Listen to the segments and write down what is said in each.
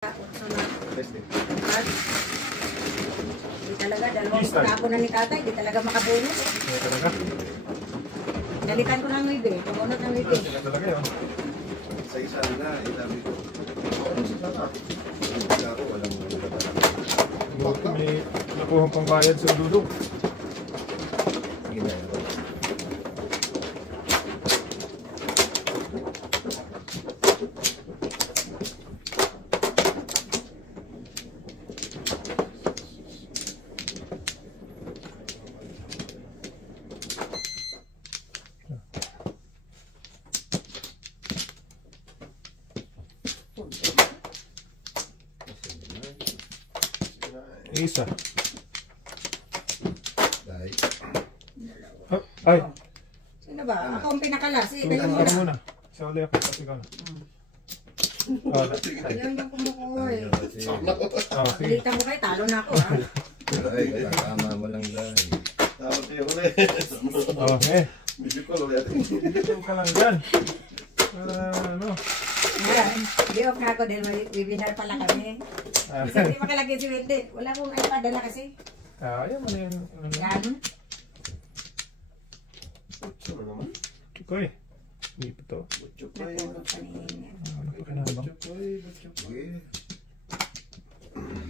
Di talaga, dalawang tapo na ni tatay, di talaga makabunot. Hindi talaga. Dalikan ko ng nuibe, pumunot ng nuibe. Sila talaga yun. Sa isa na, ilabi ko. Ako, walang May nakuhang pangbayad sa dudok. Sige na yun. Isa. Dahil. Ay. Sino ba? Ako ang pinakalasi. Ikaw Kayo muna. muna. Sa uli ako. Kasi ikaw na. Ayun yung kumukuha eh. Sige. Balitan ko kayo, talo na ako ha. Ay, tama mo lang dahil. Tama kayo ulit. Okay. Medyo ko ulit. Dito ka lang dyan. Ano? Hindi off na ako dahil may webinar pala kami. Isa hindi makalagay si Wendy. Wala akong iPad na kasi. Ayaw mo na yun. Yan. Butso na naman. Koy. Hindi pa to. Butso pa yun. Ano pa kinabang? Butso pa yun. Butso pa yun.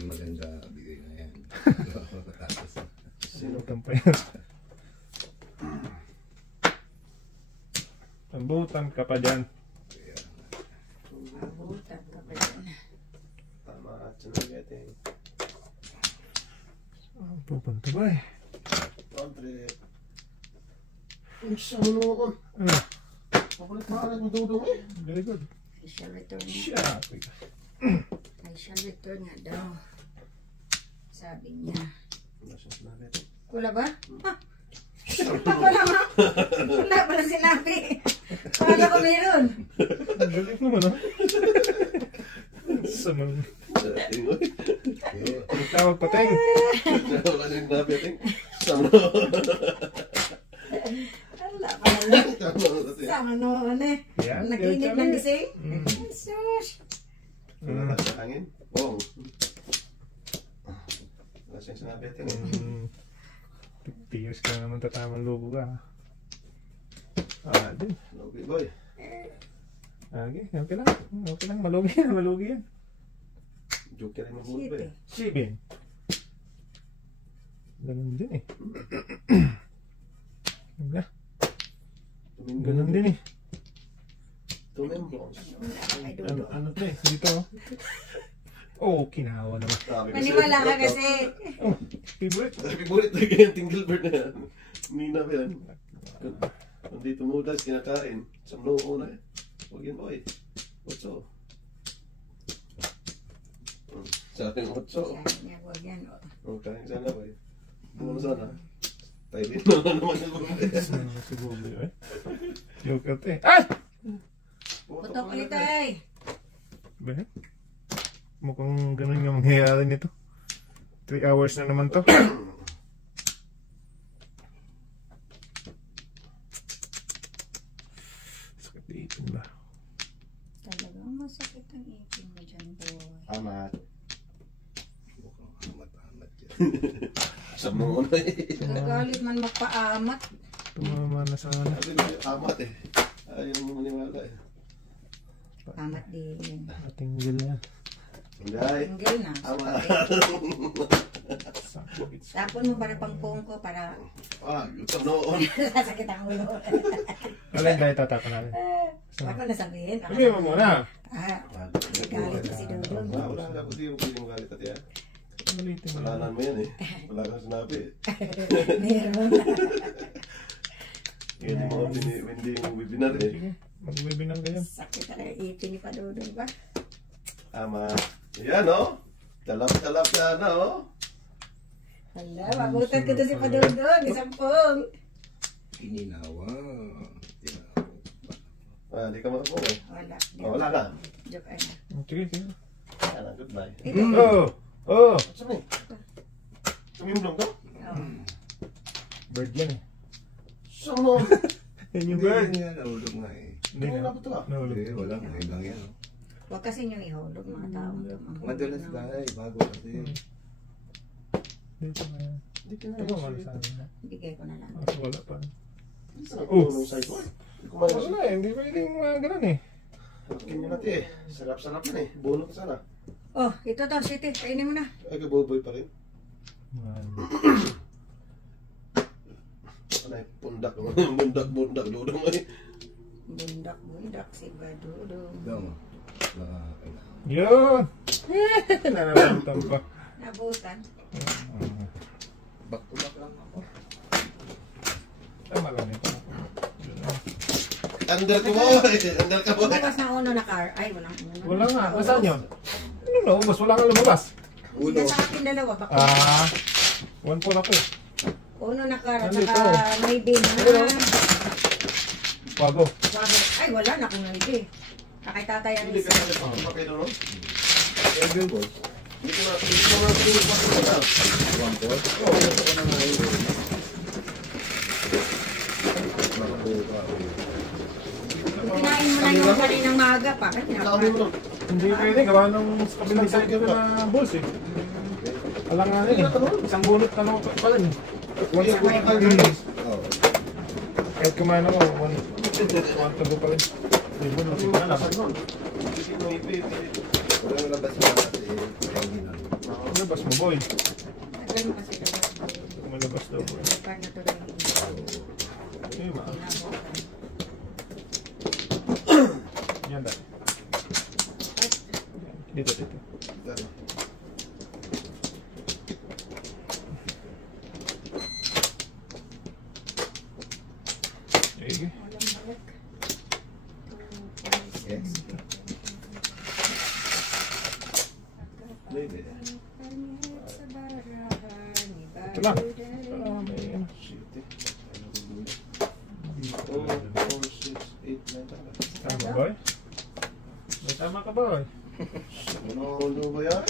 Maganda. Bigay na yan. Sinutan pa yan. Tambutan ka pa dyan. Mabutan ka pa yan. Tama at sunageting. Saan pupunta ba eh? Andre. Ang salunoon. Papalit na alam yung dudong eh. Very good. I shall return. Shut. I shall return nga daw. Sabi niya. Wala siyang sunageting. Wala ba? Wala nga. Wala palang sinabi. Wala ko meron. Ang galing naman ah. Samang. Dating oy. Ang tawag pa teng. Wala siyang nabiting. Salunoon. Wala pala. Salunoon. Sama noon eh. Yan. Nag-init ng gising. Mm. Sus. Wala sa hangin. Bong. Wala siyang sinabiting eh. Tiyos ka naman tatamang lubo ka. Din. Logi boy. Okay lang. Okay lang. Malugi yan. Malugi yan. Joker rin mahulog ba eh. Sibin. Ganun din eh. Ganun din eh. Tumembong. Ano to eh? Dito oh. Oh, kinawa naman. Maniwala ka kasi. Oh, favorite. Favorite na ganyan ting Gilbert na yan. Mina ba yan? Kung di tumudas, kinakain. Sa mnoo na eh. Huwag yan boy. Otso. Sa ating otso. Sabi niya, huwag yan. Huwag kain sana boy. Ano sana? Tayo din naman yung bumili. Siguro eh. Joke at eh. Ay! Putok ulit ay. Ba? Mukhang ganun yung mangyayari nito. 3 hours na naman to. Sakit dito ba? Talagang masakit ang ipin mo dyan, boy. Amat. Mukhang amat-amat yan. Sa mnoo na eh. Nagalit man magpaamat. Tumama na sa ano. Sabi mo yung amat eh. Ayaw mo maniwala eh. Amat din. Tinggal yan. Hindi. Tinggal na. Amat. Sakit. Tapon mo para pangpong ko para Sa noon. sasakit ang ulo. Alin dahil tatapa namin? Ako na sabihin. Sabihin mo muna. Galit si Dodong. Wala na ako di mo piling galit at yan. Ulitin mo. Kasalanan mo yan eh. Wala kang sinabi eh. Meron. Yan yung mga hindi yung webinar eh. Sige, mag-webinar kayo. Sakit ang ipin ni Padodong ba? Ama. Yan oh. Talap-talap yan oh. Hala, mabutan ko to si Padodong. Isampung. Ininawa. Di ka makakuha eh. Wala. Wala ka. Joke ay na. Sige, sige. Yan ang goodbye. Oh! Oh! Saan eh? Tumimblong to? Bird yan eh. Saan mo? Yan yung bird. Hindi nga, nahulog nga eh. Hindi na. Nahulog to ah. Nahulog. Hindi, wala. Ngayon lang yan. Huwag kasi nyo ihulog mga taong lumang. Madalas dahil, bago kasi. Dito na yan. Hindi ka na Ito ba man sa amin? Bigay ko na lang. Mas wala pa. Oh, side mo. Kumain Wala eh, hindi pwedeng mga ganun eh. Hakin nyo natin eh. Sarap-sarap yan eh. Buno ka sana. Oh, ito daw, Siti. Kainin mo na. Ay, kaboboy pa rin. Ano eh, pundak. Bundak. Dudong eh. Bundak si Badudong. Dong. Yun! Nananabutan pa. Nabutan. Back to back lang ako. Tama lang ito. Under ka boy! Under ka boy! Lumabas na uno na car. Ay, walang uno. Wala nga. Nasaan yun? Ano na? Mas wala kang lumabas. Uno. Hindi sa akin dalawa. Baka. One po na po. Uno na car at Nandito. saka may bin na. Bago. Ay, wala na kung hindi. Kakay tatay ang Hindi ka isa. na pakay na no? Every boy. Hindi ko na pinipakay na. One boy. Oo, ito ko na nga yun. Makabuka. Kinain mo na yung kaninang maaga pa. Ay, Dami mo kinakain. no? Hindi pwede. Gawa ng kabilang side ko na balls eh. Alam nga eh. Isang bunot na lang pala eh. Hindi ko na tayo Oo. Kahit kumain ako, one tago pa rin. Hindi bunot. Hindi na lang. Hindi ko ipit. Walang labas mo kasi. Hindi na. Labas mo boy. Ganun kasi daw. Malabas daw boy. Par na to rin. Ayun ba? Yan dahil. Dito. Sige. Walang balik. Yes. Maybe. Ito na. May ano. Oh, 4, 6, 8, 9, Tama boy? May tama ka boy? ano ba yan?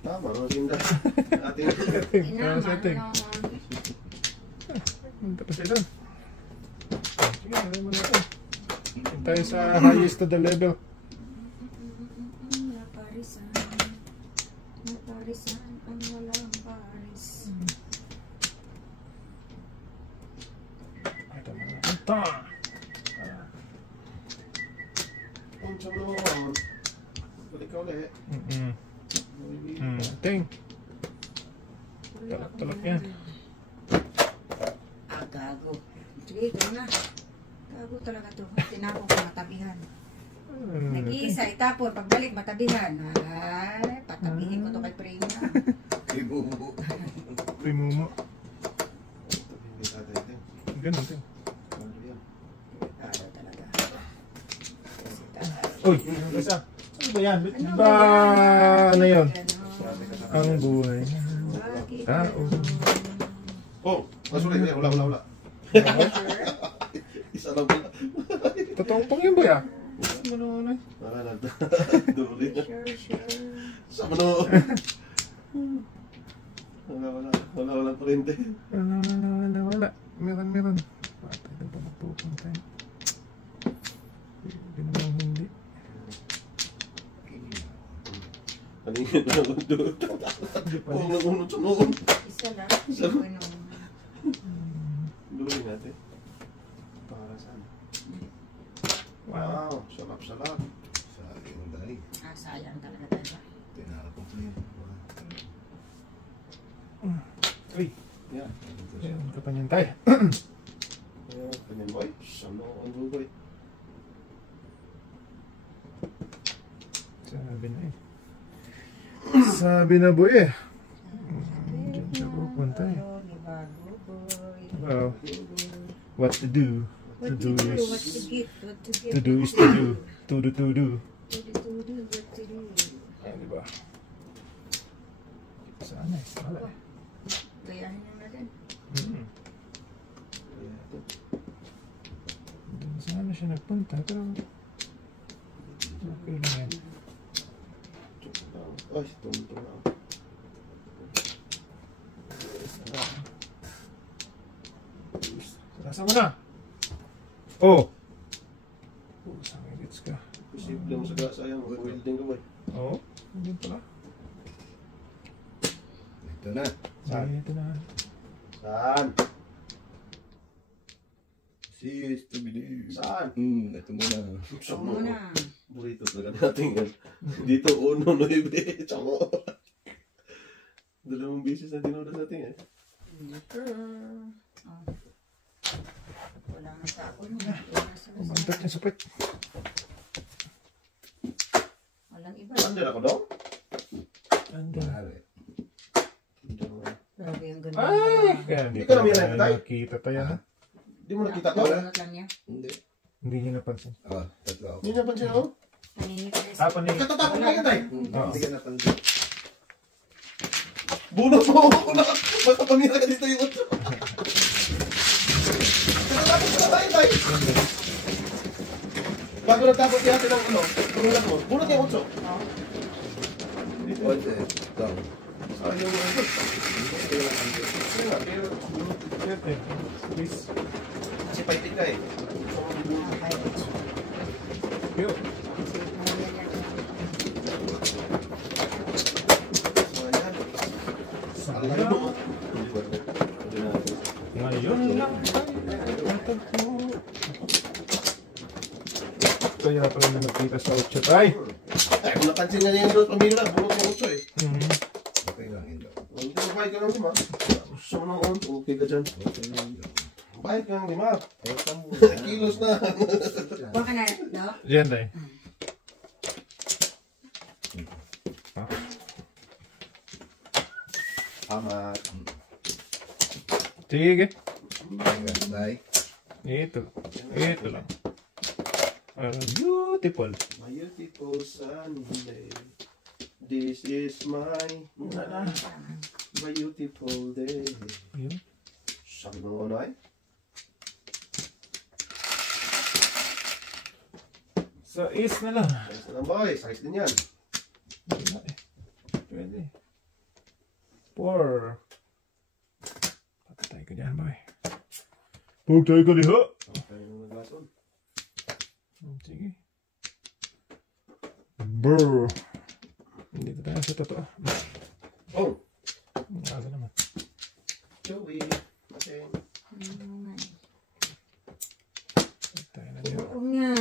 Tama, masinda. Ating Tingnan sa ating. Punta pa sila. Sige, alam mo na ito. Tayo sa highest to the level. Naparisan ang walang paris. Ito na. Ito! kung sa mga balik ka ulit. Ting. Talak yan. Gago. Sige, ito na. Gago talaga to. Tinapon ko matabihan. Nag-iisa, itapon. Pagbalik, matabihan. Ay, patabihin ko to kay Prima. Ibubu. Primumo. Hindi tatay ito. Ganun ting. Ano yan? Gago talaga. Uy! Ano isa? Ano ba yan? Ba ano yun? Ang buhay. Bakit? Tao. Oh, masulit yan. Wala. Isa lang pala. Totoong pang yun boy ah. Ano na? Duli. Sure. Sa ano? Wala kurente. Wala. Meron. Patay na ba magpupunta yun? Hindi naman hindi. Kanina na lang doon. Kung nagunod sa noon. Isa lang. Hindi ko inom. Duli natin. Para saan? Wow. Wow, sarap. Sa akin dahil. Sayang talaga tayo. Tinarapon ko yun. Uy. Yan. Ayun, kapanyan tayo. Ayan, kanyan boy. Sama ko ang boy. Sabi na boy eh. Diyan siya pupunta eh. Wow. What to do? What to do, what to get, what to get. To do is to do. To do. What to do, what to do. Ah, diba? Sana eh. Wala eh. Gayahin nyo na din. Doon sana siya nagpunta pero okay lang yan. Ay, tumto na. Rasa mo na! Oh! Pusang igits ka. Posible mo sa sayang. Welding ka ba? Oo. Hindi pala. Ito na. Saan? Ito na. Saan? Sis, to believe. Saan? Ito muna. Ito muna. Burrito talaga natin yan. Dito, 1-9. Tsamo. 2 beses na tinuda sa atin eh. Ito. Oh. Wala na sa ako. Wala sa Bantat niya sapit. Walang iba. Under ako daw? Ando. Mahal eh. Grabe yung ganun. Ay! Kaya hindi Hindi ka ko namin na nakita, nakita tayo. ha? Di mo nakita to? Napapalunod lang niya. Hindi. Hindi niya napansin. Tatlo ako. Hindi napansin ako. Naninipis. Ah, panay. Katatapon na kita eh. Hindi ka napansin. Bunot mo ako na. Baka pamira ka dito yung otro. Katatapon ka na tayo tayo. Bago natapos niya natin ang ano, tulungan mo. Bunot niya otro. Oh. Once eh. Down. Sayang yung ano. Sige nga, pero Siyempre. Please. kasi paitin ka eh. Yo. Alam mo. Hindi ba? Hindi natin. Ngayon lang tayo natagpo. Kaya pala na nagkita sa 8 tay. Ay, kung napansin nga niya yung doon, pamira, bunot yung otro eh. Okay lang, hindi. Hindi mo bayad ka ng 5. Gusto mo ng 11, okay ka dyan. Okay lang, hindi. Bayad ka ng 5. Ito mo. Kilos na. Huwag ka na, no? Diyan tay. Amat. Sige. Bye. Ito. Ito lang. Beautiful. My beautiful Sunday. This is my beautiful day. Yun. Sabi mo ano ay? Sa is na lang. Size na lang boy. Size din yan. Wala eh. Pwede. 4. Patay ko dyan, boy. Pagtay ko diha. Tayo ng naglason. Sige. Brr. Hindi ko tayo sa totoo. Oh! Aga naman. Joey. Masin. Patay na diha. Oo nga.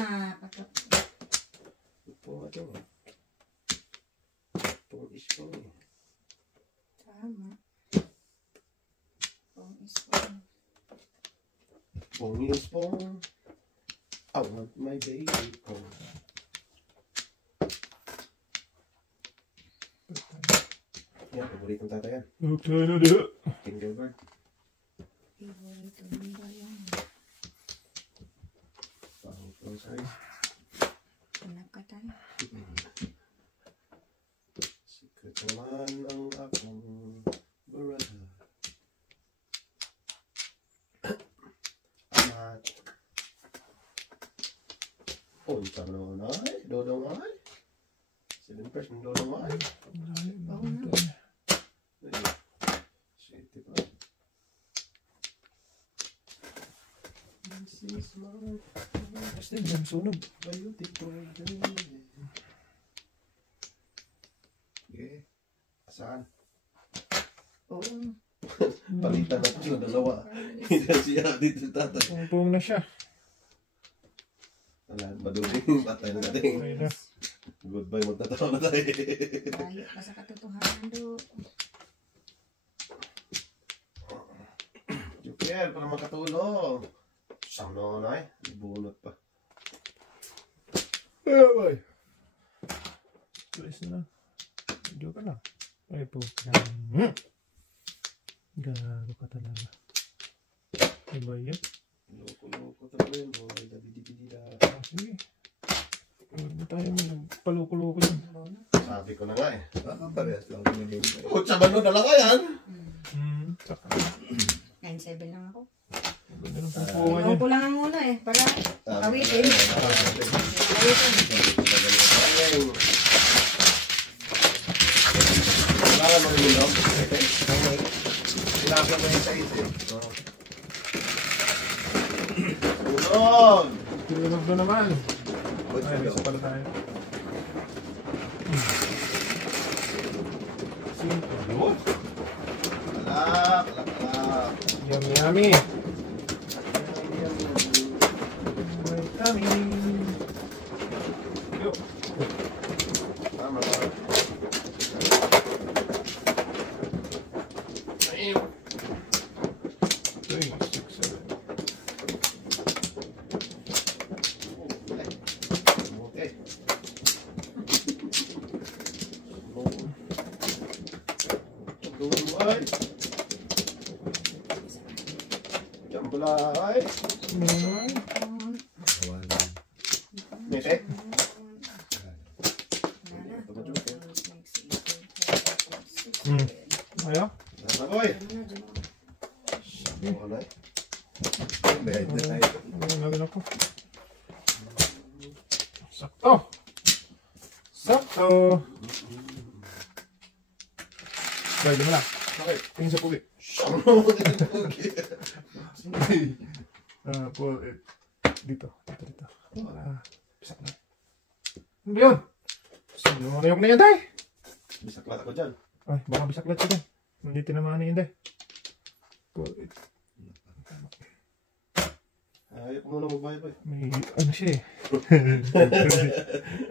Ito nga ito. Ito is ko eh. Tama. Pong is pong. Pong is pong. I want my baby pong. Yan, paboritong tata yan. Pagtay na diha. Fingerbird. Favorito mo ba yan? Pang size. Hanap ka tayo. Secret naman ang akong barada. Amat. Oh, isang naman ay. Dodong ay. 7% dodong ay. City pa. This is my Basta yung sunog. beautiful day. Okay. Saan? Oo. Palitan natin yung dalawa. Hindi siya dito tatay. Pungpung na siya. Wala, maduling. Patay na natin. Okay na. Goodbye, magtatawa na tayo. Tayo pa sa katotohanan do. Jupiel, para makatulong. Siyang noon ay. Bunot pa. Eh, boy. Tulis na. Video ka lang. Ay po. Gago ka talaga. Ay ba yan? Loko-loko talaga yun. Boy, dabidi-bidida. Sige. Huwag na tayo paluko-luko yun. Sabi ko na nga eh. Parehas lang kami din. Oh, sabano na lang yan. Saka. 9-7 lang ako. Ganda ng pungpungan Iwan yan. ko lang ang una eh. Para awitin. Awitin. Wala ka marimulong. Sinabi ko yung size eh. Tulong! Tulog na naman. What's Ay, may the isa pala tayo. Yun. Alak, alak, alak. Yummy, yummy. Yum, yum, Yummy. Yo. Tama ba? Ayun. 3, 6, 7. Okay. Duway. Jambalay. Naman. Awan. Mete. Ayo. Tama boy. Okay. Bayad na tayo. Nagin ako. Sakto. Sakto. Pwede mo na. Okay. Tingin sa pugi. Okay. Dito. Dito. Pisak na. Ano ba yun? Sinunayok na yan, day. Bisaklat ako dyan. Ay, baka bisaklat siya dyan. Hindi tinamaan na yun, day. Ayaw ko muna magbayad boy. May ano siya eh.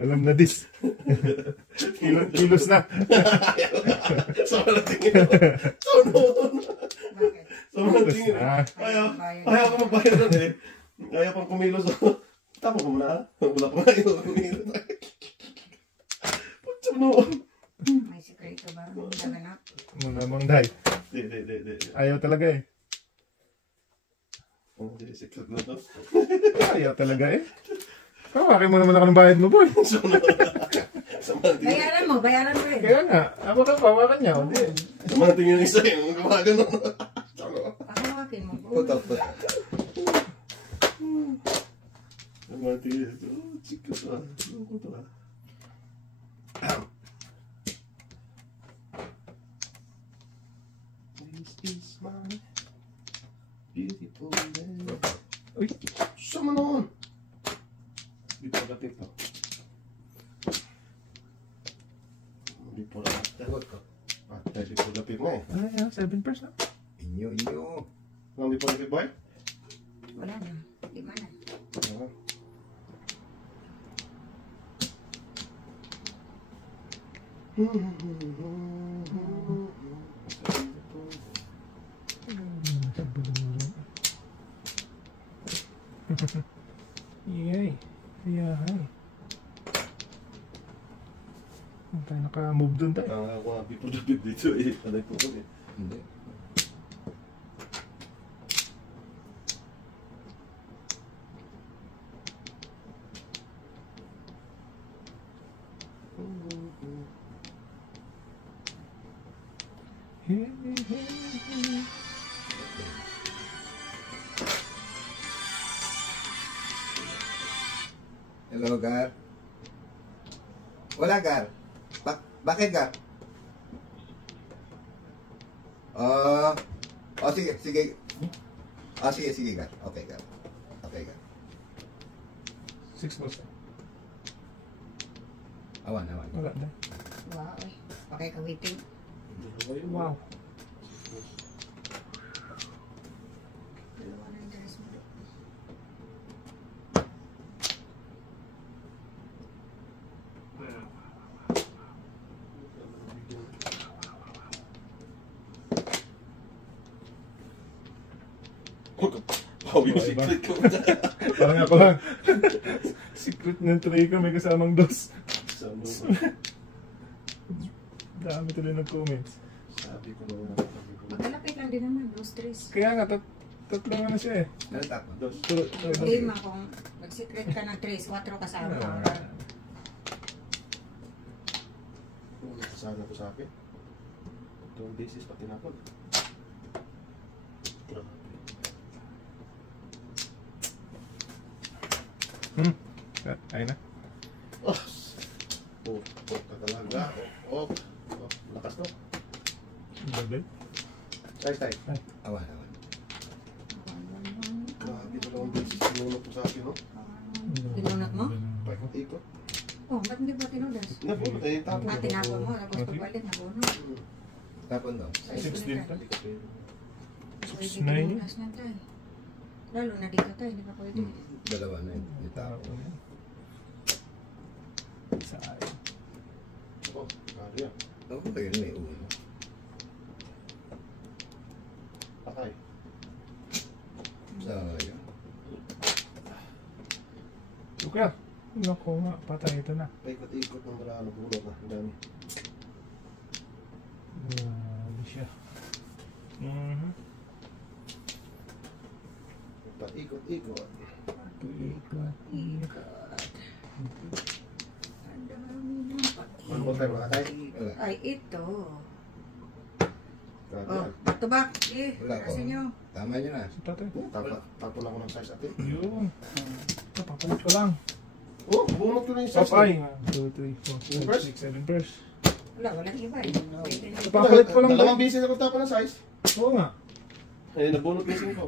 Alam na this. Kilos na. Sama na tingin mo. Sama na tingin mo. Ayaw ko magbayad doon eh. Ayaw pang kumilos ako. Tapos ko muna. Wala ko nga yun. Kumilos. Pagsa mo noon. May sikreto ba? Naganap? Malamang day. Di. Ayaw talaga eh. Hindi, secret na to. Ayaw talaga eh. Kawakin mo naman ako ng bayad mo, boy. Sama na tingin. Bayaran mo rin. Kaya nga, ako ka kawakan niya. Hindi. Sama na tingin yung isa eh. Gumagano. Pakawakin mo. Putok po. Sama na tingin. Oh, chika to ah. Ano ko to ah. This is my beautiful day. Uy, Sama noon. Di po natin to. Di po natin. Tagot ko. Patay, di po natin nga eh. ano yan? 7%? Inyo. Nang di po natin boy? Wala na. Lima na. Oo. Yay. Yahay. Ang tayo naka-move dun tayo. Ang ako nga di po natin dito eh. Panay po kami. Hindi. Hey, hey. Hello, Gar. Wala, Gar. Bakit, Gar? Sige. Sige, Gar. Okay, Gar. Okay, Gar. 6 balls. Awan. Wala na. Wow eh. Okay ka waiting. Wow. Dalawa na interest mo. Wow, yung secret ko. Parang ako lang. Secret ng tray ko, may kasamang dos. Dami tuloy ng comments. Sabi ko naman. Magkalapit lang din naman. Dos, tres. Kaya nga, tatlo nga na siya eh. Ano tapo? Dos. Lima kung nag-secret ka ng tres, 4 kasama. Sana ko sa akin. 2 basis pati na ako. Ayun na. Oh, kakalaga. Oh, lakas no. Double. Tay. Awan. Grabe na lang basis. Sinunod ko sa akin, no? Tinunod mo? Pakot ikot. Oh, ba't hindi ba tinudas? Napunod eh, tapos. Tinapon mo, tapos pagbalik, nabunod. Tapon daw. 6 din pa. Hindi ka pwede. Pwede 9. pinunas na tayo. Lalo na dito tayo, hindi pa pwede. Dalawa na yun. Itapon. Sayang. Ako, kado yan. Oo, kaya may ulo. Patay. Sayang. Okay. Naku nga, patay ito na. Paikot-ikot ng marami. Bulog na. Ang dami. Grabe siya. Paikot-ikot. Ikot. Ang dami ng pag-ibig. Ano ba tayo makatay? Wala. Ay, ito. Kado Oh, yan. back to back. Wala ko. Kasi nyo. Tama nyo na. Si tatay. Tapon ako ng size ate. Yun. Ito, papalit ko lang. Oh, bunot ko na yung size. Papay. 1, 2, 3, 4, 5, 6, 7 pairs. Wala, walang iba eh. Pwede na. Ito, papalit ko lang. Dalawang beses ako tapon ng size. Oo nga. Eh, nabunot yung 5.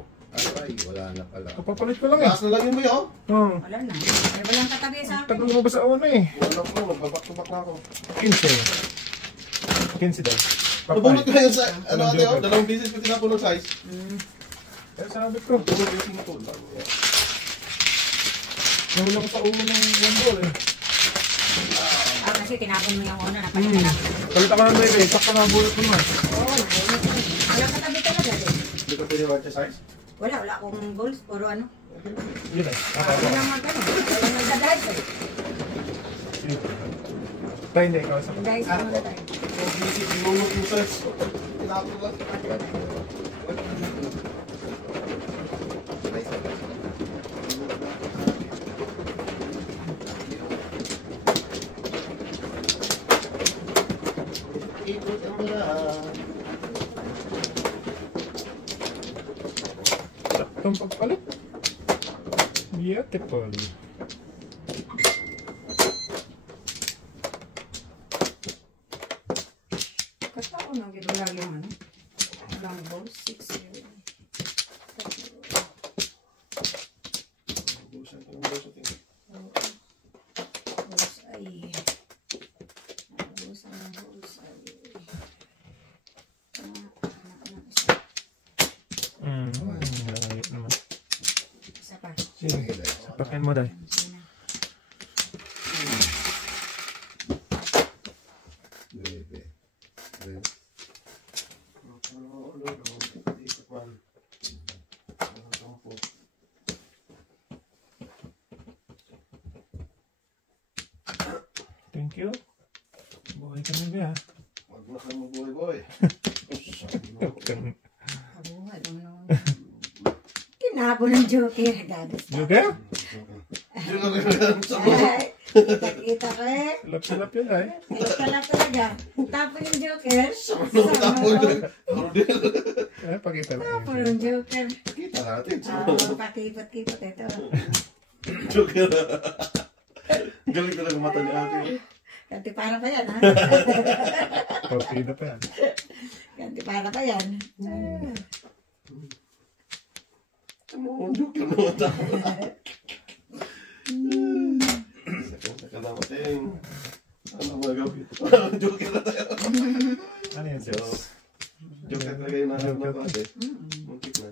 Ay, wala na pala. Papalit ko lang eh. Gas na lang yun ba yun? Oo. Wala na. Ay, walang katabi sa akin. Tagal mo ba sa una eh? Wala ko, magbabak-to-back na ako. 15. 15 daw. Nabunot ko Papay. na yung size. Ano ate, oh? Dalawang beses ko tinapon ng size. Kaya sabi ko, Bunot yung 5. nawala ko sa ulo ng 1 ball eh. Ah, kasi tinapon mo yung una. Napalitan natin. Palit ako ng 9 eh. Sakto na bulot ko naman. Oo, walang katabi talaga eh. Hindi ka pwede watch size? Wala akong goals. Puro ano. Yun eh. Walang magano. Walang nagdadrive eh. Tayo hindi, ikaw sa Guys, ano na tayo? Oh, busy, binunot yung size. Tinapon lang. Nice na. Ikot ang maraan. saktong pagpalit. Beautiful. Katao nang gidula yung ano. Walang goals. 6 years. Busan ko ng busan. Goals ay. Goals ay. Goals ay. Layo naman. Isa pa. Sige, sapakin mo dahil. Sige na. Bebe. Ikot man. Ang sampo. Thank you. Buhay ka na ba ha? Wag na kayo mabuhay, boy. Kabuhay lang naman. Kinabo ng joker. Gagas. Joker? Yun ang ganyan sa mga. Ay, kita ko eh. Salap-salap yun ay. Kalap talaga. Tapos yung joker. Ano tapon yun? Rodel. Eh, pakita lang. Tapos yung joker. Kita natin. Pakipot-kipot ito. Joker. Galing talaga mata ni ate. Kanti para pa yan ha. Partida pa yan. Kanti para pa yan. Ano? Joker naman tapon. Sakang nakalating. Ano mga gawin? Joker na tayo. Ano yun, So, sis? Joker talaga yung nahanap ko ate. Muntik na.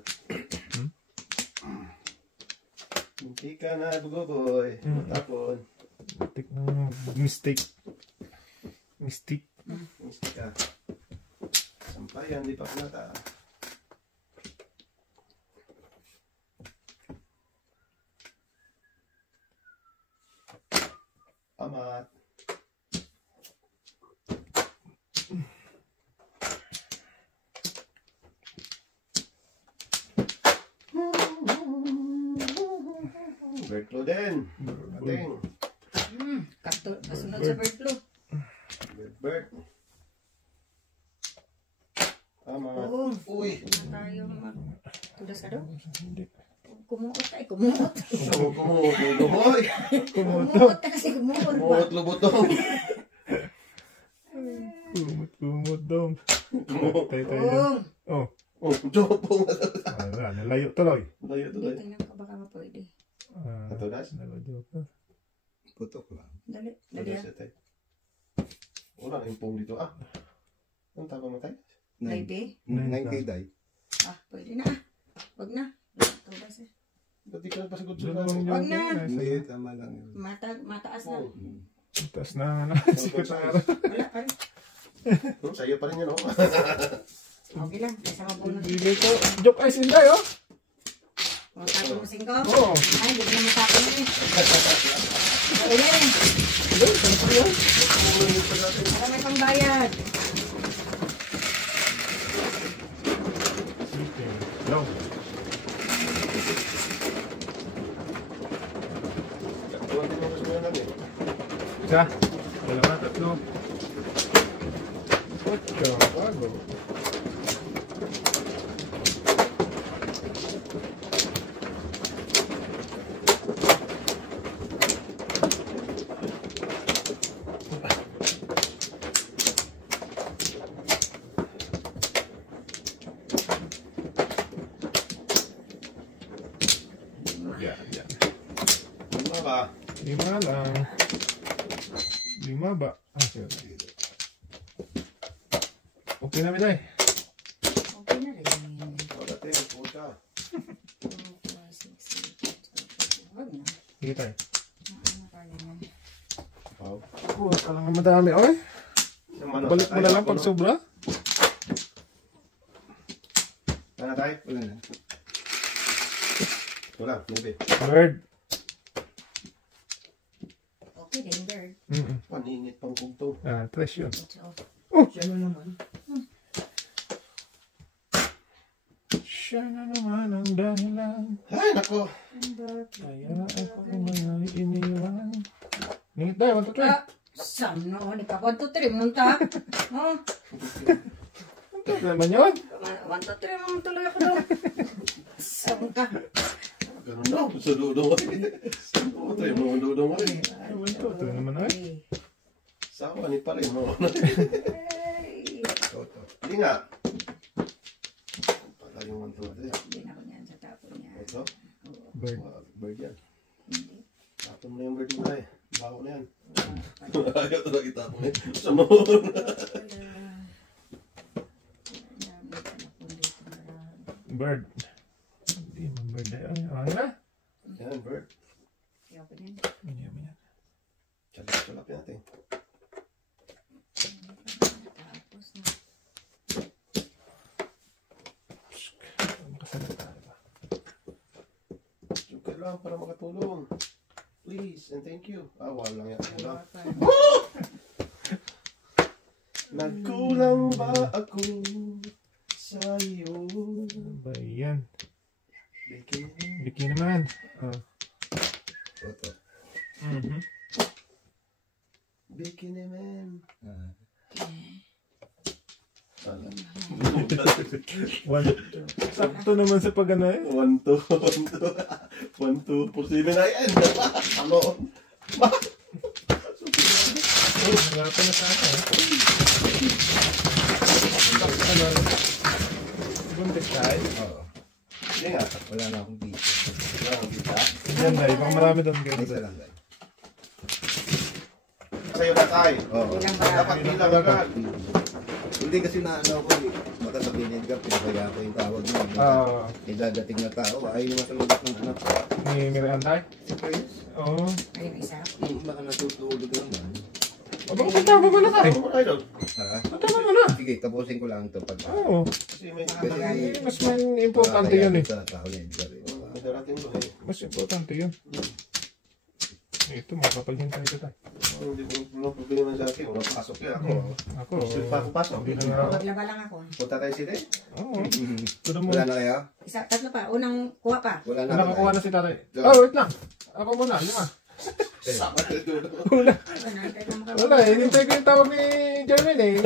Muntik ka na, bugoboy. Matapon. Tik ng mistake. Mistake. Muntik ka. Sampayan, di pa pinata. Amat. Bertlo din. Ating. Kasunod sa bird flu. Bert. Tama. Oo. Uy. Tayo tudas ka daw. Hindi. Kumuot ay kumuot. Kumot. Lumoy. Kumuot ka kasi kumuot ba? Kumot lubotong. Kumot dong. Kumot. Tayo. Oh. Oh, jopong. Nalayo tuloy. Layo to layo. Tingnan ko baka mapwede. Katudas? Nalayo. Putok lang. Dali. Dali Katudas ah. ito. Wala na yung pong dito. Ah. Ang tawag mo tayo? Maybe. 9K dai. Pwede na. Wag na. Ito kasi. Ba't di ka nagpasagot sa Dalawang kaso? Wag yun. na. Hindi, tama lang yun. Mataas na. Taas na sekretary. Wala pa rin. Sa'yo pa rin yan, oh. Okay lang. Kaysa mabunod. Bibigay ko. Joke ice in tayo. Mga tapo mo singko. Oo. Ay, hindi ko na matapon na eh. Uli rin. Para may pangbayad. Go. Tuwan din mo gusto mo yan natin. Isa. Dalawa, tatlo. Ocho. Bago. Yan, yan. Ano ba? 5 lang. 5 ba? Sige. Okay na, Miday. Okay na rin. Wala tayo, puta. Wag na. Sige tayo. Ano tayo na. Wow. Kuha ka lang ang madami. Okay. Balik mo na lang pag sobra. Wala tayo? Wala na. Wala, maybe. Bird. Okay din, bird. Paningit pang kugto. Trash yun. Siya na naman. Siya na naman ang dahilan. Ay, nako. Kaya ako ngayon iniwan. Ningit tayo, 1, 2, 3. Saan noon? Ika, 1, 2, 3. Munta. Oh. Ito naman yun. 1, 2, 3. Mga tuloy ako doon. Saan ka? Ganun daw, sa dudong ay. Oo, tayo mga dudong ay. Ito naman ay. Sawa ni pa rin, no? Ay. Toto. Hindi nga. Pala yung manto natin. Hindi na ko niyan sa tapo niya. Ito? Bird. Bird yan. Hindi. Tapon mo yung bird mo tayo. Bago na yan. Wala. Ayaw talaga itapon eh. Sa mo. Bird. Hindi man bird ay. Ay na. Yan, bird. Ayoko din. Yan, yan. Chalap natin. Tapos na. Makasalita ba? Sugar lang para makatulong. Please and thank you. Wala lang yan. Wala. Nagkulang ba ako sa iyo? Ba yan? Bikin. Biki naman. Toto. Bikin naman. Sakto naman sa pag-ano eh. 1, 2, 1, 2. Posible na yan. Ano? Harapan na sa akin. Buntis tayo. Oo. Hindi nga. Wala na akong dito. Wala kang kita. Yan dahil. Baka marami doon. May isa lang dai. Sa'yo na tayo. Oo. Bilang ba? Dapat bilang agad. Hindi kasi na ano ako eh. Baka sabihin ka, pinakaya ko yung tawag mo. May dadating na tao, ayaw naman sa lubat ng anak ko. May mirihan tayo? Serious? Oo. Ayun, isa. Baka natutulog naman. O baka patawag mo na tayo. Ano mo tayo doon? Ha? Patawag mo na. Sige, tapusin ko lang ito pag... Oo. Kasi may Mas may importante yun eh. Sa tao niya, may darating doon eh. Mas importante yun. Ito, makapaghintay ka tayo. Hindi mo problema sa akin. Wala pasok yan ako. Ako, Gusto pa ako pasok. hindi lang ako. Maglaba lang ako. Punta tayo sila eh. Oo. Kuno mo. Wala na kayo? Isa, tatlo pa. Unang kuha pa. Wala na. Nakakuha na si tatay. Oh, wait lang. Ako muna, 5. Sama na doon. Wala. Wala, tayo na makapag- Wala, hinintay ko yung tawag ni Jermaine eh.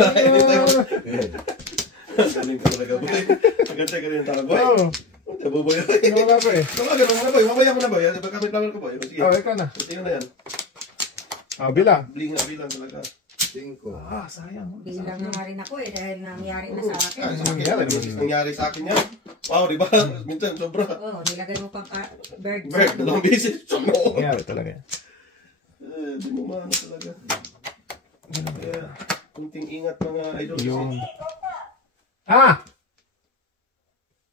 Galing ka talaga boy. Maganda ka rin talaga boy. Oo. Punta boy. Wala ko eh. Tawagan mo na boy. Mamaya mo na boy. Baka may tawag ko boy. Sige. Oh, ikaw na. Sige na yan. Bilang. Bilang talaga. 5. Sayang. Bilang na nga rin ako eh, dahil nangyari na sa akin. Sa akin yan. Nangyari sa akin yan. Wow, di ba? Minsan sobra. Oo, nilagay mo pang bird. Bird, dalawang beses. Sumo. Nangyari talaga yan. Di mo maano talaga. Kaya, kunting ingat mga idol. Yung Ah!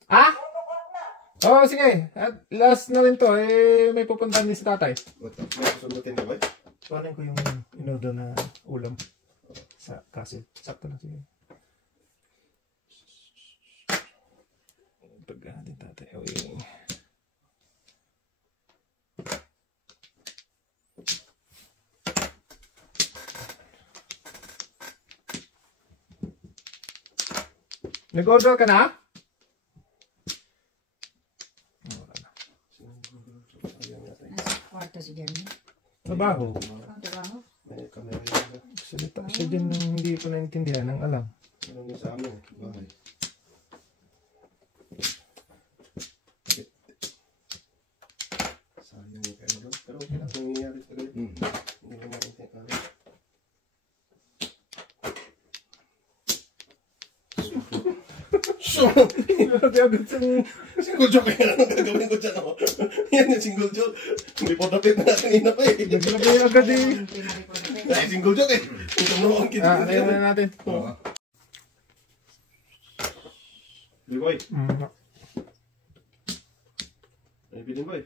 Ah? Oo, sige. At last na rin to. Eh, may pupuntahan din si tatay. May susundutin na ba? Kuhanin ko yung inodo na ulam sa castle. Sakto lang sige. Pagka natin tatay. Okay. Nag-order ka na? Nasa kwarto si Jeremy. Trabaho. Ang trabaho. May camera yun. Salita siya dyan ng hindi ko naintindihan ng alam. Meron din sa amin. Bahay. Sayang yung kaya doon. Pero okay lang. Kung nangyayari sa ganito. Hindi ko naintindihan. So, single joke yan. Ano gagawin ko dyan ako? Yan yung single joke. Hindi po napit na kanina pa eh. Naglagay agad eh. Ay, single joke eh. Itong noon kita. Ano na natin? Boy. Ay, bilin boy.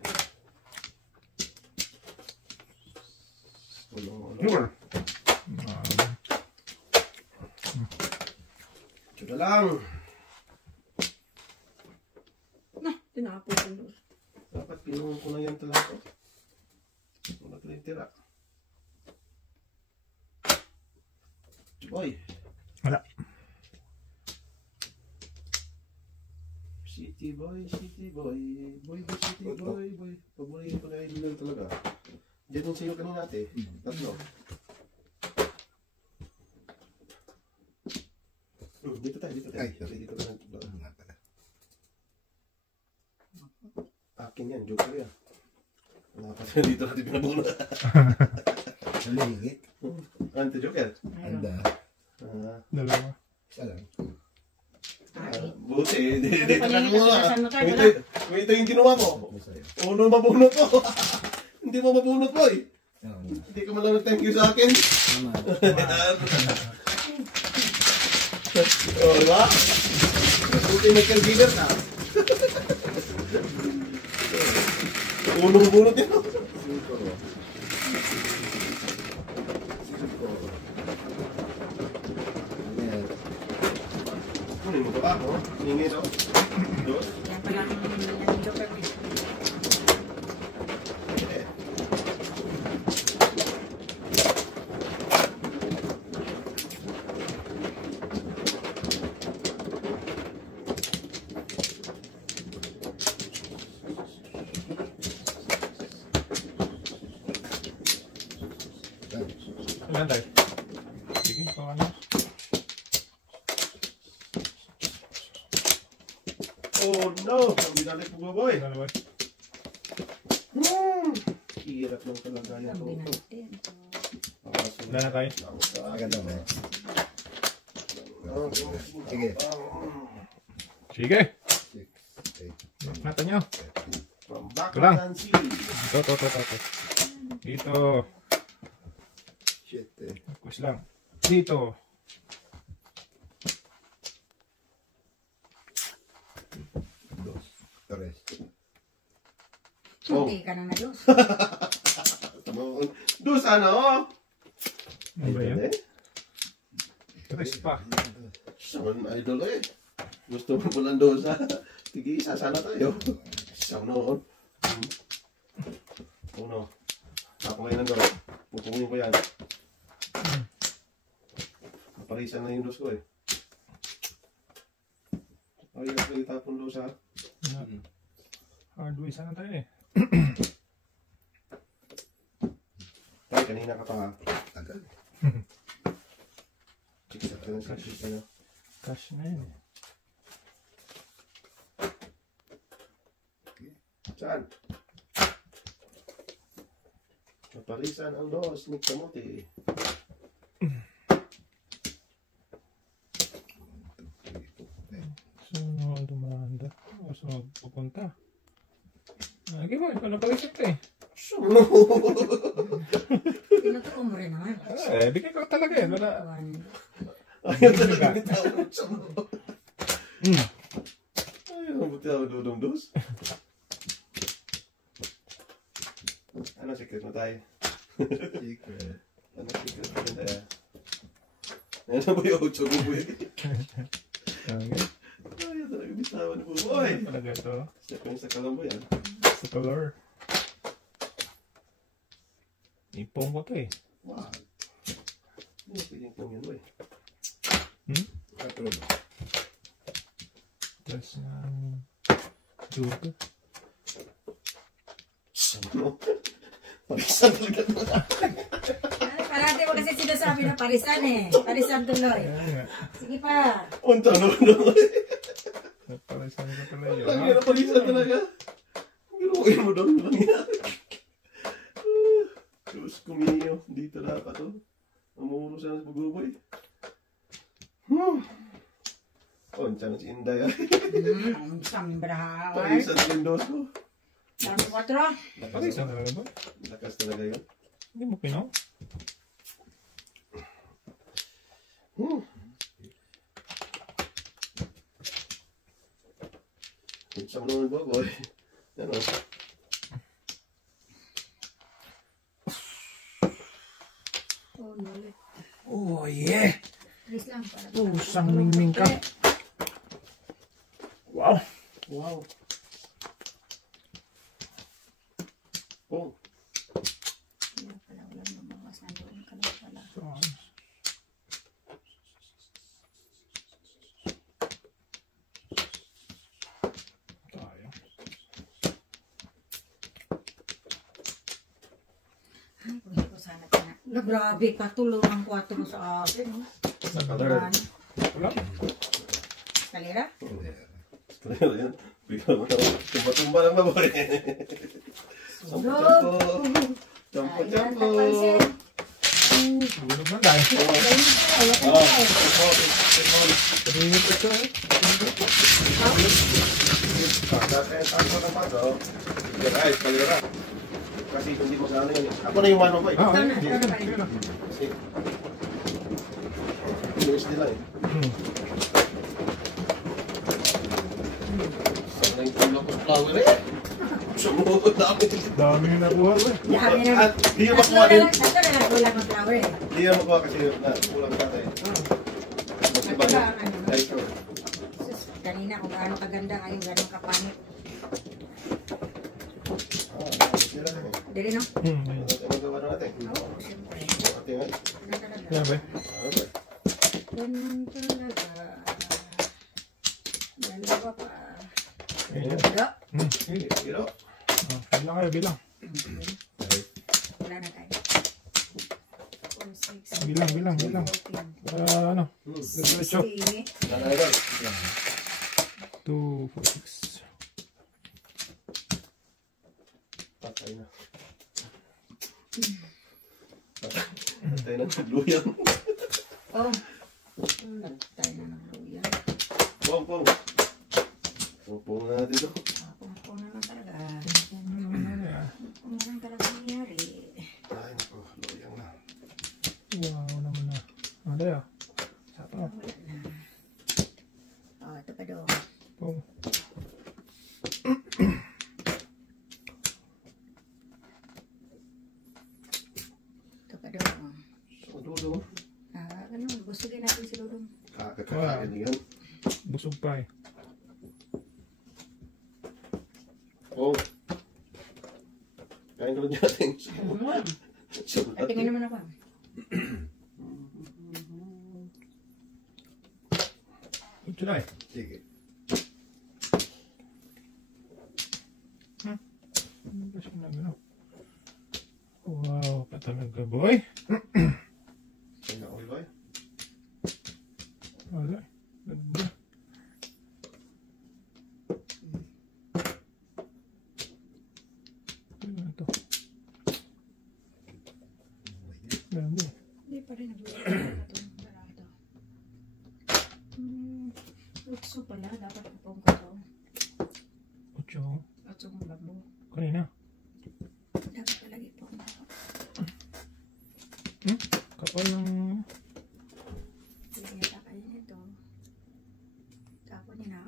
Sure. Ito lang. Tinapos ko doon. Dapat pinuha ko na yan talaga. Wala ka rin tira. Boy. Wala. City boy, city boy. Boy, boy, city boy, boy. Paborito ko na idol talaga. Diyan yung sa'yo kanina ate. Tatlo. Dito tayo, dito tayo. Ay, Kasi dito ka na. Nga pala. Akin yan, joke yan. Nakapasya dito natin pinabuna. Nalingit. Ante joker. Anda. Dalawa. Isa lang. Buti, dito ka na muna. Kasama tayo, Kung ito yung ginawa mo, Masaya. uno mabunot mo. Hindi mo mabunot mo eh. Oo. Hindi ka man lang nag-thank you sa akin. Tama. Oo, diba? Buti may caregiver na. Uno mabunot yun. Siguro. Ayan. Ano yung ba ako? Hingi ito. Dos. Yan pala ang joker. Eh. Ilan tayo? Sige, paano? Oh no! Ang binalik mo boy. Dalawa. Hirap ng kalagayan Sabi ko. natin. Wala na tayo. Agad lang eh. Sige. Sige. 6, 8, Mata nyo. From back Kulang. and see. Ito. Dito. 7. Quiz lang. Dito. Dos. Tres. Hindi ka na na-dos. Dos ano? Ano ba yan? Eh? Tres pa. Saman idol eh. Gusto mo palang dosa. Tige, sasala tayo. Isang noon. Uno. Ako ngayon ng dos. Pupungin ko yan. Naparisan na yung dos ko eh. Ayos na itapon dosa. Hard way sana tayo eh. Tayo, kanina ka pa ha. Agad. Sige, ka na. Cash na yun eh. Saan? Naparisan ang dos ni Kamote. So, dumanda. So, pupunta. Lagi ba? Ikaw naparisip ka eh. Tinutuko mo rin naman. Eh, bigay ko talaga eh. Wala. Ayaw talaga bitaw. Ay, ang buti ako dudong dos. Ano secret na tayo? Secret. Ano secret na tayo? Ano ba yung ocho ko boy? Okay. Ay, talaga bitawan po. Oy! Talaga ito. Step yun sa kalambo yan. Sa color. Ipong ko to eh. Wow. Hindi mo pwedeng pong yun boy. Katulog. Tapos jugo. Ano? Parisan talaga na. Parati mo kasi sinasabi na parisan eh. Parisan tuloy. Ayan nga. Sige pa. Unta no. Napalisan ko talaga yun. Ang hirap parisan talaga. Ginuhin mo daw lang yan. Diyos kumiyo. Dito dapat to. Mamuro siya sa pagbuboy. Unta na si Inday. Ang sambrahawan. Parisan sa Mendoza. Dami 4. Palisan talaga ba? Lakas talaga yun. Hindi mo pinaw? Sa mga boy. Ano? Oh, lolo. Oh yeah! Please lang. Para Pusang mingming ka. Wow! Wow. Oh. Kaya pala walang lumawas na doon ka lang pala. So, tayo. Ay, kung hindi ko sana ka na. Grabe ka, tulong ang 4 sa akin. Oh. Kalera. Wala. Kalera? Kalera yan. Bigla mo na. Tumba-tumba lang na boy. Sulog. Champo-champo. Tulog na dahil. Tingin ito eh. Dahil ako ng pato. Ay, kalera. Kasi hindi mo sana yun. Ako na yung mano ko eh. Ah, okay. Sige na. Kasi, inuwis nila eh. Sana yung tulo ko flower eh. Sumuot na ako. Dami yung nakuha ko eh. Dami na. At di yung makuha din. Ito na lang kulang ng flower eh. Di yung makuha kasi kulang ka tayo. Mas iba Ito yun. ba, ano? Ay, ito. Sus, kanina kung gaano kaganda ngayon, gaano kapangit. Sila lang eh. Dili no? Ayan. Ano magawa na natin? Oo, siyempre. Ate nga. Ano talaga? Yan ba? Ano ba? Ganun talaga. Dalawa pa. Ayan. Wala. Sige. Pero, Bilang kayo, bilang. Wala na tayo. 4, 6, Bilang. Para ano? Diretso. 16. nanay 2, 4, 6. patay na. Patay na luyang. Oh. Tayo na ng luya. Pong. Pong na natin ito. Pung na lang talaga. Ano yan? Pung na lang talaga nangyari. Ay, naku, luyang na. Wow naman na. Ano yan? Sato. Wala na. Oh, ito pa doon. Oh. Ito pa doon. So, dulo. Ganun. Busugin natin si Dudong. Kakakain yan. Busog pa eh. Pong. Kain ka lang natin. At tingin naman ako. Ito na eh. Sige. Ano ba siya nagano? Wow, pa talaga boy. Kain na oil boy. Wala. Ganda. Ano na ito? Ganda. Hindi pa rin nag-uwi. Ito. Utso pala. Dapat ipong ko to. 8. Utso mong babo. Kanina. Dapat pala ipong ko. Kapal ng... Hindi yata kayo nito. Tapon niya na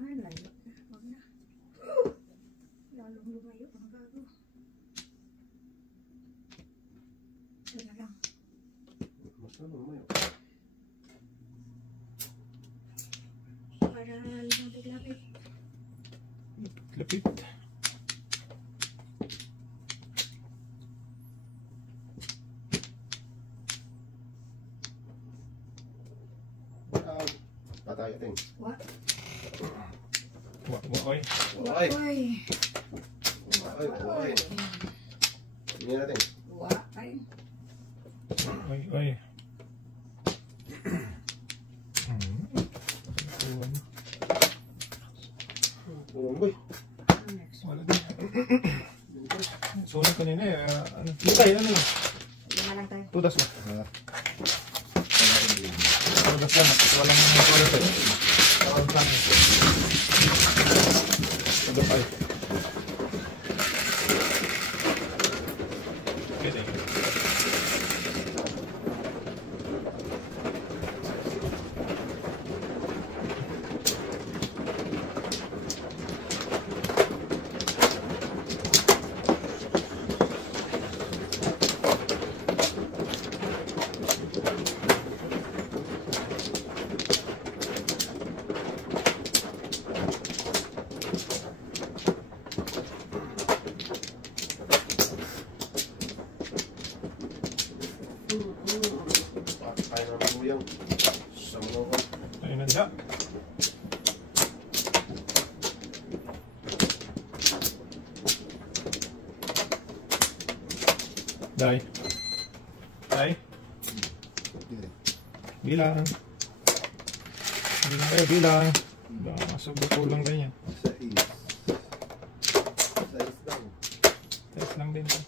para lumapit-lapit. Lapit. Patay ating. What? Oy. Ay. Uy. Ay. Hindi natin. Ay. Oy. Purong boy. Wala din. Sulit kanina eh. Ano? Lutay, ano lang? Lima lang tayo. Tudas lang. Ah. Tudas lang. Walang sulit eh. Walang plan eh. Tudas ay. Okay, thank you. Patay na ng buyang. Samno ko. Ayun na siya. Day. Bilang. Bilang kayo, bilang. Subok ko lang ganyan. Size lang. Test lang din to.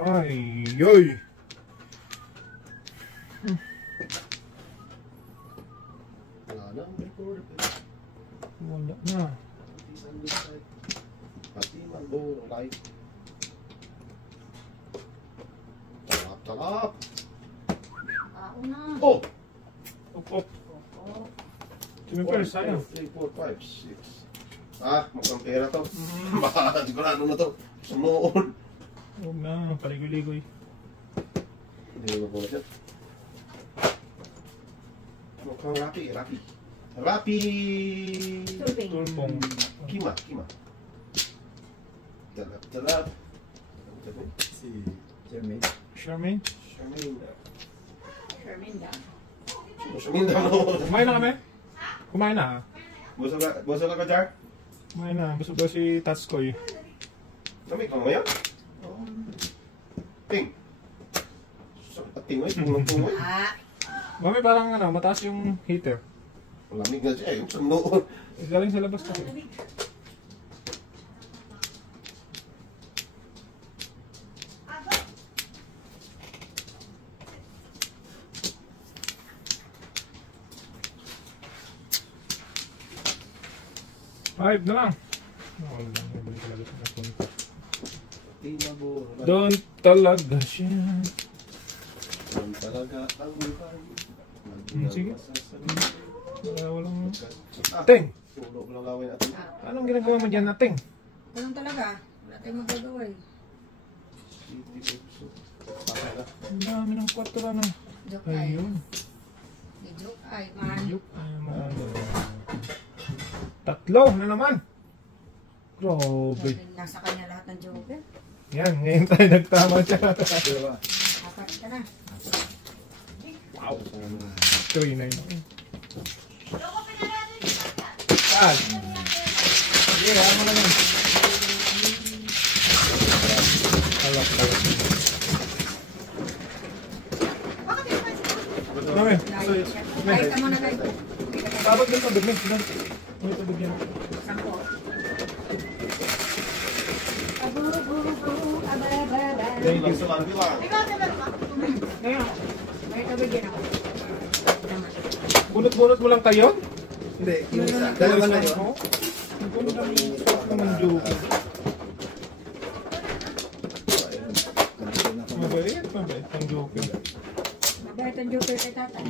Ay, yoy. Wala na ang record. Wala na. Pati Marlboro Light. Talap. Ako na. Oh! Op. Tumipir, sayang. 3, 4, 5, 6. Mukhang pera to. Baka sigurado na to. Sumuon. Huwag na, paligoy-ligoy. Hindi mo po siya. Mukhang Rapi. Tulping. Tulpong. Kima. Talap. Si Jermaine. Charmaine. Sherminda. Sumin daw no. Kumain na kami? Kumain na ha? Bosa ka Jar? Kumain na. Busog daw si Tatskoy. Kami ka ngayon? Ting. Ting ay tungo. Mami, parang mataas yung heater. Lamig na siya yung sunoon. Galing sa labas kasi. Five na lang. Doon talaga siya. Doon talaga ang buhay. Sige. Walang... Ting! Tulog lang gawin natin. Anong ginagawa mo dyan na Ting? Ganun talaga. Wala tayong magagawa eh. Ang dami ng 4 ano. Joke ay. Ayun. Joke ay man. Tatlo na naman. Grabe. Nasa kanya lahat ng joker. Yan, ngayon tayo nagtama siya. Apat ka na. Wow. 3-9. Saan? Sige, ano mo lang yan. Alak. Dami. Kahit ka muna kayo. Dapat din tubig, may tubig yan. Sampo. Ababa. Thank you. Ngayon, may tubig yan ako. Bunot-bunot mo lang kayo? Hindi, yung isa. Dalawa na yun. Ang bunot lang yung sarap naman joke. Mabait, mabait ang joke. Mabait ang joker kay tatay.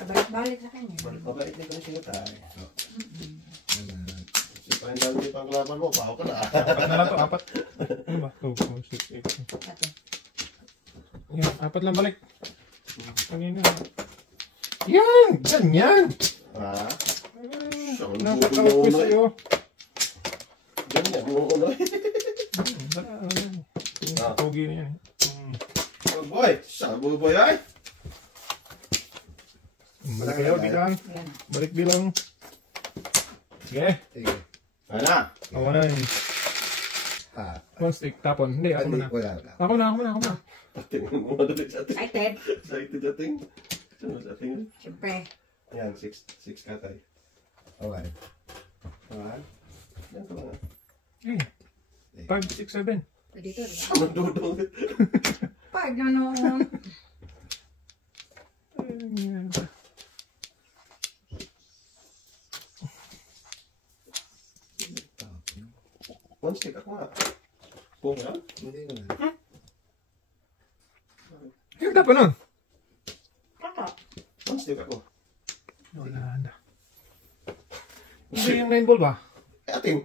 Kabalik-balik sa kanya. Mabait din kami siya tayo. Sipahin lang dito ang kalaban mo, pahaw ka na. Apat na lang to, apat. Ano ba? 2, 4, 6, 8. Ate. Yan, apat lang balik. Kanina. Yan! Ganyan! Ha? Napakawag ko sa'yo. Ganyan, umuunoy. Pogi na yan. Oh boy, sabi boy ay. Balik kayo, bilang. Yan. Balik bilang. Sige. Sige. Ana. Ako na yun. Ha. One stick, tapon. Hindi, ako Hindi, na. wala na. Ako na. Tingnan mo dali sa ating. Excited? Excited ating. Sino sa ating? Siyempre. Ayan, 6 katay. Okay. Ayan. Yan ko lang. Eh, 5, 6, 7. Pwede ito. Mandudong. Pag na noon. One stick ako nga. Kung yan? Hindi na. Yung tapon nun. Kaka. One stick ako. Wala na. Hindi yung 9 ball ba? Eh, ating.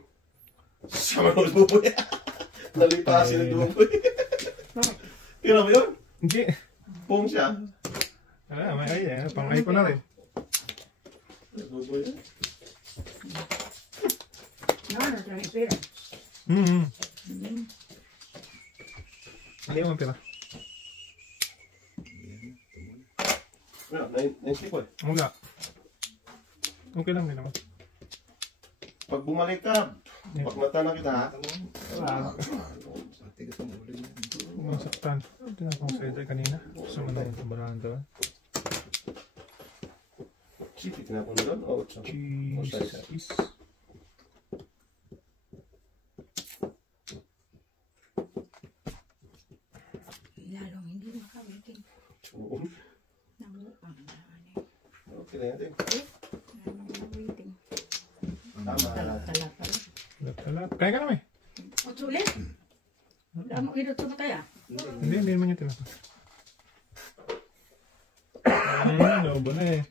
Sama mo buboy. Nalipasin ng buboy. Tingnan mo yun? Hindi. Pong siya. May ay eh. Pang-ay ko na rin. Buboy yan. Ano sa pera? Hindi mo pira. Wala, 9 stick ko eh. Wala. Okay lang din naman. Pag bumalik ka, pag mata na kita ha. Wala. Tigas ang ulo niya. Masaktan. Tinapang sa'yo kanina. Gusto mo na yung tabarahan to. Sige, tinapon mo doon. Oh, Cheese. Lalong hindi makawitin. Oo. Namuang na. Okay na yan. Namuwitin. Tama. Talag pala. Lalat. Kaya ka naman eh. Utsulit? Damo irot sa mataya. Hindi naman yung tinapang. Naubo na eh.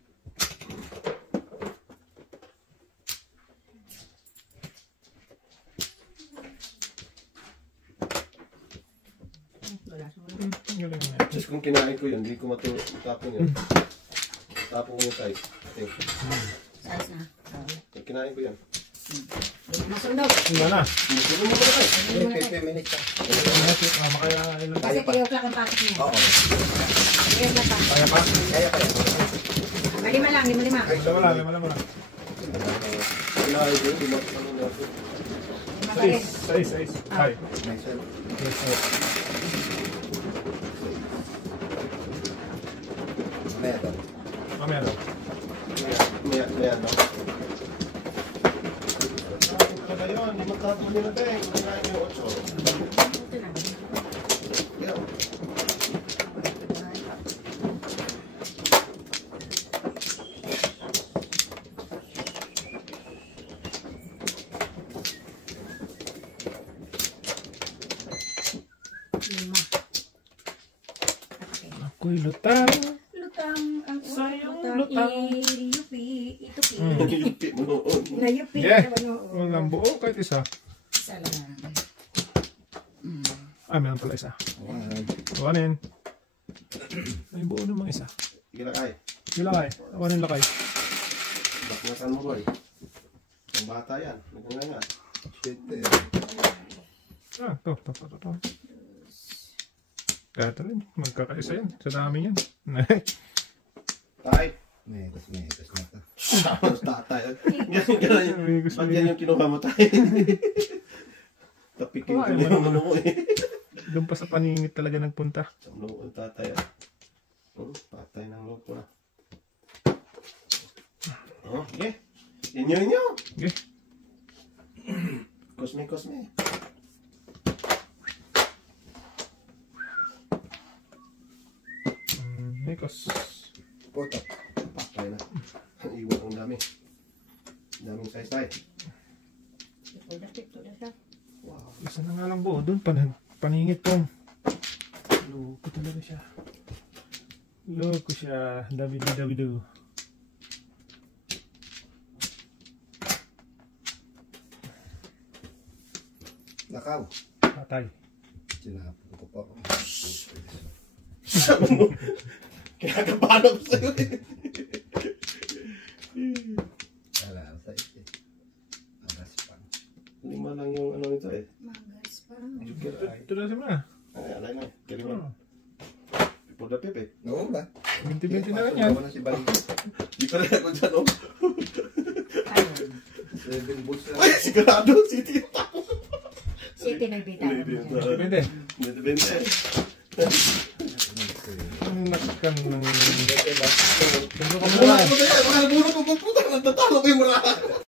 Wala sulit. Galing na. Just kung kinain ko yun, hindi ko matapon yun. Tapon ko yung size. Okay. Size na. Kinain ko yan. Masunog. Wala na. Sinusunod mo ko na kayo. 15 minutes pa. Makaya ilan Kasi 3 o'clock ang pasok niya. Oo. 3 o'clock pa. Kaya pa? Kaya kaya. Lima lang. Lima lang. Kinain ko yun, hindi ano na ako. Lima pa rin. 6. Ay. Next one. Yes, sir. Mamaya daw. Mamaya daw. May ano. Talaga yun, hindi magtatapon nila tayo. Kinain yung 8. Ito na. Yan. Lima. Okay. Ako'y lutang. Lutang ang Sayang lutang. lutang. Iyupi. Itupi. Nagipit mo noon. Nayupi. Yeah. Ano, Walang buo kahit isa. Isa lang. Ay, meron pala isa. Awanin. May buo namang isa. Sige na kayo. Yung lakay. Awanin lakay. Baknasan mo boy. Ang bata yan. Nagkanga nga. Shit eh. To. Kaya rin. Magkakaisa yan. Sa dami yan. Tay. Megas na to. Tapos tatay. Ba't yan yung kinuha mo tayo? Tapikin ko yung ano mo eh. Doon pa sa paningit talaga nagpunta. Sa loob ang tatay ah. Patay ng loob ko na. Oh, okay. Inyo. Okay. Kosme. Nikos. Kota. Patay na. Iwan ang dami. Daming size. Ito na siya. Wow. Isa na nga lang buo doon. Paningit tong. Loko talaga siya. Loko siya. Dabidu. Nakaw. Patay. Sinapon ko pa ako. Sabi mo. Kinakabahan ako sa'yo eh. Wala sa ito. Agas pa. 5 lang yung ano nito eh. Magas pa. Ito na siya na. Ay, alay na. Kaliman. Pipod na pip eh. Oo ba? 20-20 na lang yan. Pasok na si Balik. Di pa rin ako dyan oh. Ayun. 7 bulls na. Ay, sigurado. City. City may bita. Depende. Bente. Ang nakkan ng